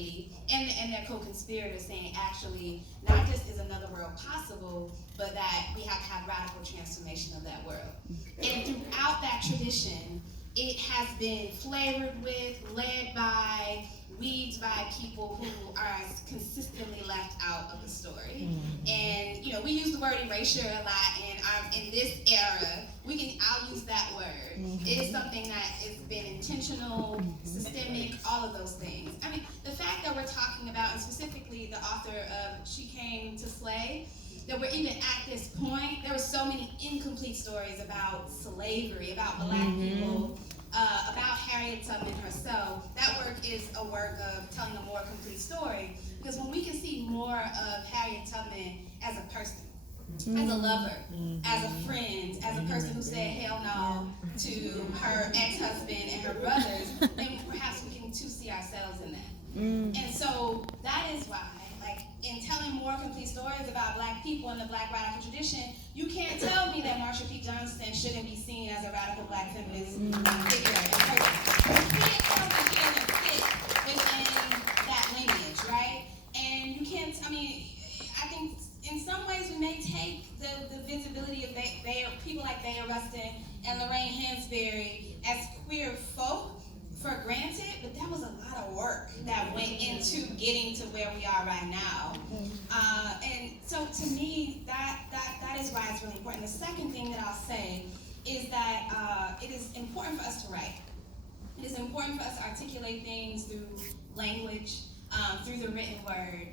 actually, and their co-conspirators saying actually, not just is another world possible, but that we have to have radical transformation of that world. And throughout that tradition, it has been flavored with, led by, weaved by people who are consistently left out of the story. And we use the word erasure a lot, and in this era, I'll use that word. It is something that has been intentional, systemic, all of those things. I mean, the fact that we're talking about, and specifically the author of She Came to Slay, that we're even at this point, there were so many incomplete stories about slavery, about black people, about Harriet Tubman herself. That work is a work of telling a more complete story, because when we can see more of Harriet Tubman as a person, as a lover, as a friend, as a person who said hell no to her ex-husband and her brothers, then perhaps we can too see ourselves in that. And so that is why, like, in telling more complete stories about black people in the black radical tradition, you can't tell me that Marsha P. Johnson shouldn't be seen as a radical black feminist figure and person. You can't tell me she doesn't fit within that lineage, right? And you can't, I think in some ways we may take the visibility of people like Bayard Rustin and Lorraine Hansberry as queer folk for granted, but that was a lot of work that went into getting to where we are right now. And so to me, that is why it's really important. The second thing that I'll say is that it is important for us to write. It is important for us to articulate things through language, through the written word.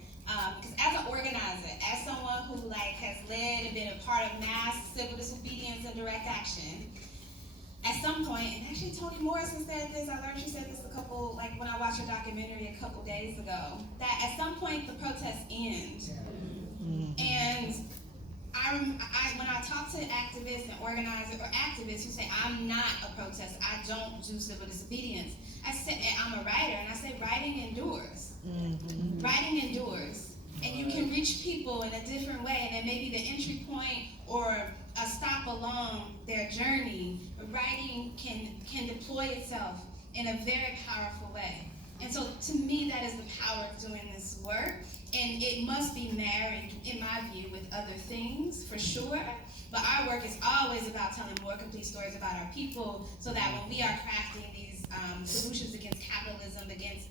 Because as an organizer, as someone who has led and been a part of mass civil disobedience and direct action, at some point, and actually Toni Morrison said this, I learned she said this when I watched her documentary a couple days ago, that at some point the protests end. And when I talk to activists and organizers or activists who say, I'm not a protester, I don't do civil disobedience, I say, I'm a writer, and I say writing endures. Writing endures. And you can reach people in a different way, and it may be the entry point or a stop along their journey. But writing can deploy itself in a very powerful way. And so to me, that is the power of doing this work. And it must be married, in my view, with other things, for sure. But our work is always about telling more complete stories about our people, so that when we are crafting these solutions against capitalism, against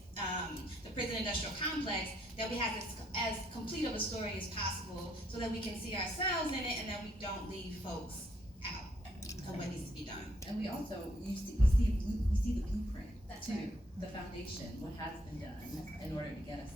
the prison industrial complex, that we have as complete of a story as possible, so that we can see ourselves in it, and that we don't leave folks out of what needs to be done. And we also, you see the blueprint. That's too, right. The foundation, what has been done in order to get us